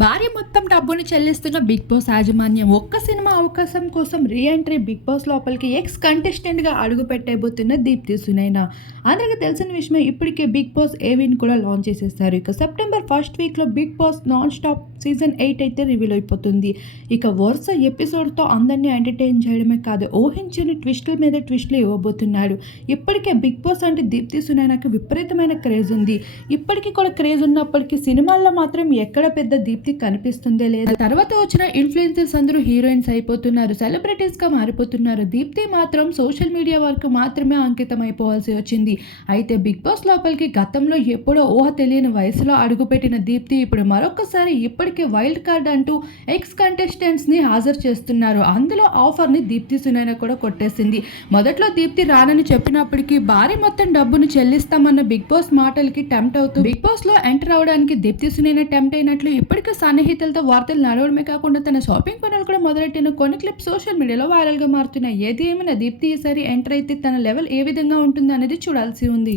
భారీ మొత్తం డబ్బును చెల్లిస్తున్న బిగ్ బాస్ యాజమాన్యం ఒక్క సినిమా అవకాశం కోసం రీ ఎంట్రీ బిగ్ బాస్ లోపలికి ఎక్స్ కంటెస్టెంట్గా అడుగు పెట్టబోతున్న దీప్తి సునైన. అందరికీ తెలిసిన విషయమే ఇప్పటికే బిగ్ బాస్ ఏవిన్ కూడా లాంచ్ చేసేస్తారు ఇక సెప్టెంబర్ ఫస్ట్ వీక్లో Bigg Boss non stop season eight అయితే రివీల్ అయిపోతుంది. ఇక వరుస ఎపిసోడ్తో అందరినీ ఎంటర్టైన్ చేయడమే కాదు ఊహించని ట్విస్టుల మీద ట్విస్టులు ఇవ్వబోతున్నాడు. ఇప్పటికే బిగ్ బాస్ అంటే దీప్తి సునైనాకి విపరీతమైన క్రేజ్ ఉంది. ఇప్పటికీ కూడా క్రేజ్ ఉన్నప్పటికీ సినిమాల్లో మాత్రం ఎక్కడ పెద్ద దీప్తి కనిపిస్తుందే లేదా. తర్వాత వచ్చిన ఇన్ఫ్లుయెన్సర్స్ అందరూ హీరోయిన్స్ అయిపోతున్నారు. సెలబ్రిటీస్గా మారిపోతున్నారు. దీప్తి మాత్రం సోషల్ మీడియా వరకు మాత్రమే అంకితం అయిపోవాల్సి వచ్చింది. అయితే బిగ్ బాస్ లోపలికి గతంలో ఎప్పుడో ఊహ తెలియని వయసులో అడుగుపెట్టిన దీప్తి ఇప్పుడు మరొకసారి ఇప్పటికే వైల్డ్ కార్డ్ అంటూ ఎక్స్ కంటెస్టెంట్స్ని హాజరు చేస్తున్నారు. అందులో ఆఫర్ని దీప్తి సునైన కూడా కొట్టేసింది. మొదట్లో దీప్తి రానని చెప్పినప్పటికీ భారీ మొత్తం డబ్బును చెల్లిస్తామన్న బిగ్ బాస్ మాటలకి టెంప్ట్ అవుతూ బిగ్ బాస్లో ఎంటర్ అవడానికి దీప్తి సునైన టెంప్ట్ అయినట్లు ఇప్పటికీ సన్నిహితులతో వార్తలు నడవడమే కాకుండా తన షాపింగ్ పనులు కూడా మొదలెట్టిన కొన్ని క్లిప్స్ సోషల్ మీడియాలో వైరల్గా మారుతున్నాయి. ఏది ఏమైనా దీప్తి ఈసారి ఎంటర్ అయితే తన లెవెల్ ఏ విధంగా ఉంటుంది అనేది చూడాల్సి ఉంది.